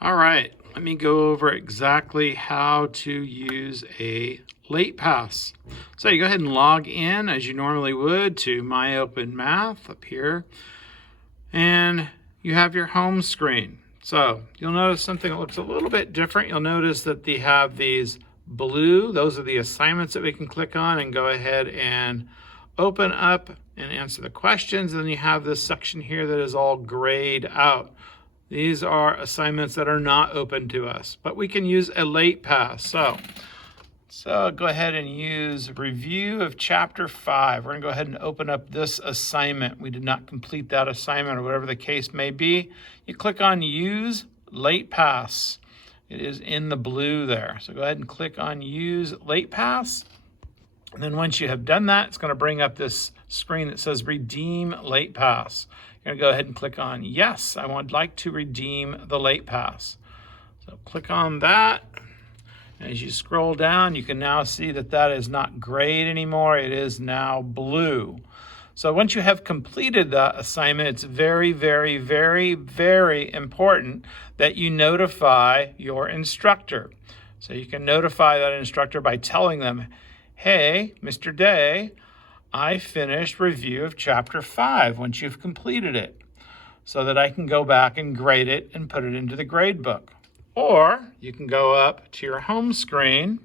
All right, let me go over exactly how to use a late pass. So you go ahead and log in as you normally would to My Open Math up here, and you have your home screen. So you'll notice something that looks a little bit different. You'll notice that they have these blue, those are the assignments that we can click on and go ahead and open up and answer the questions. And then you have this section here that is all grayed out. These are assignments that are not open to us, but we can use a late pass. So go ahead and use review of chapter 5. We're gonna go ahead and open up this assignment. We did not complete that assignment or whatever the case may be. You click on use late pass. It is in the blue there. So go ahead and click on use late pass. And then once you have done that, it's going to bring up this screen that says redeem late pass. You're going to go ahead and click on yes, I would like to redeem the late pass. So click on that. As you scroll down, you can now see that that is not grayed anymore. It is now blue. So once you have completed that assignment, it's very, very, very, very important that you notify your instructor. So you can notify that instructor by telling them, hey, Mr. Day, I finished review of chapter 5 once you've completed it, so that I can go back and grade it and put it into the grade book. Or you can go up to your home screen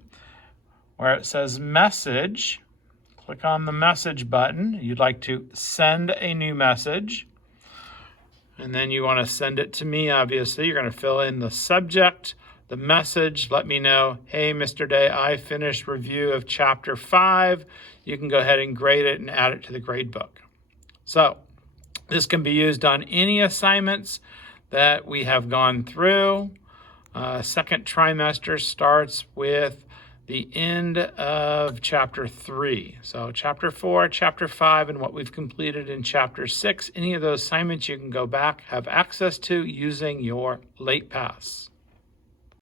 where it says message. Click on the message button. You'd like to send a new message. And then you want to send it to me, obviously. You're going to fill in the subject, the message, let me know, hey, Mr. Day, I finished review of chapter 5. You can go ahead and grade it and add it to the grade book. So this can be used on any assignments that we have gone through. Second trimester starts with the end of chapter 3. So chapter 4, chapter 5, and what we've completed in chapter 6, any of those assignments you can go back, have access to using your late pass.